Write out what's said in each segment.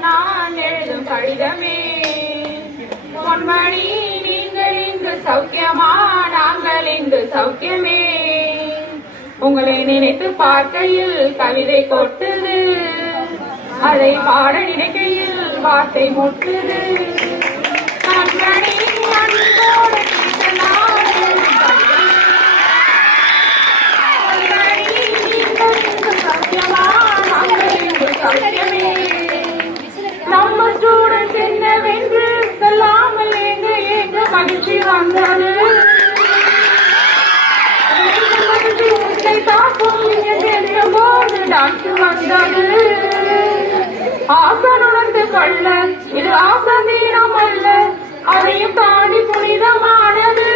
நான் எழுதும் கடிதமே. பொன்மணி நீங்கள் இங்கு சௌக்கியமா, நாங்கள் இங்கு சௌக்கியமே. உங்களை நினைத்து பார்க்கையில் கவிதை கொட்டுது, அதை பாட நினைக்கையில் வார்த்தை முட்டுது. கண்மணி அன்போடு நம்ம ஸ்டூடெண்ட் என்னவென்று சொல்லாமல் எங்க எங்க மகிழ்ச்சி வந்தது. போது டான்ஸ் வந்தது. ஆசை உணர்ந்து கொள்ள இது ஆசதீனம் அல்ல, அதையும் தாண்டி புனிதமானது.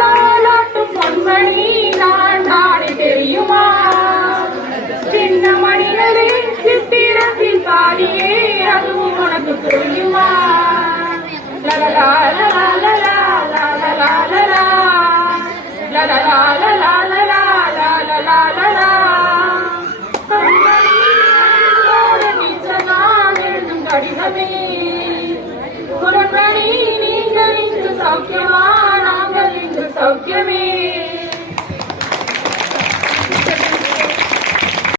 தாலாட்டும் பொன்மணி நான் தானே தெரியுமா, சின்ன மணிகளே சித்திரத்தில் பாடியே அதுவும் உனக்கு புரியுமா.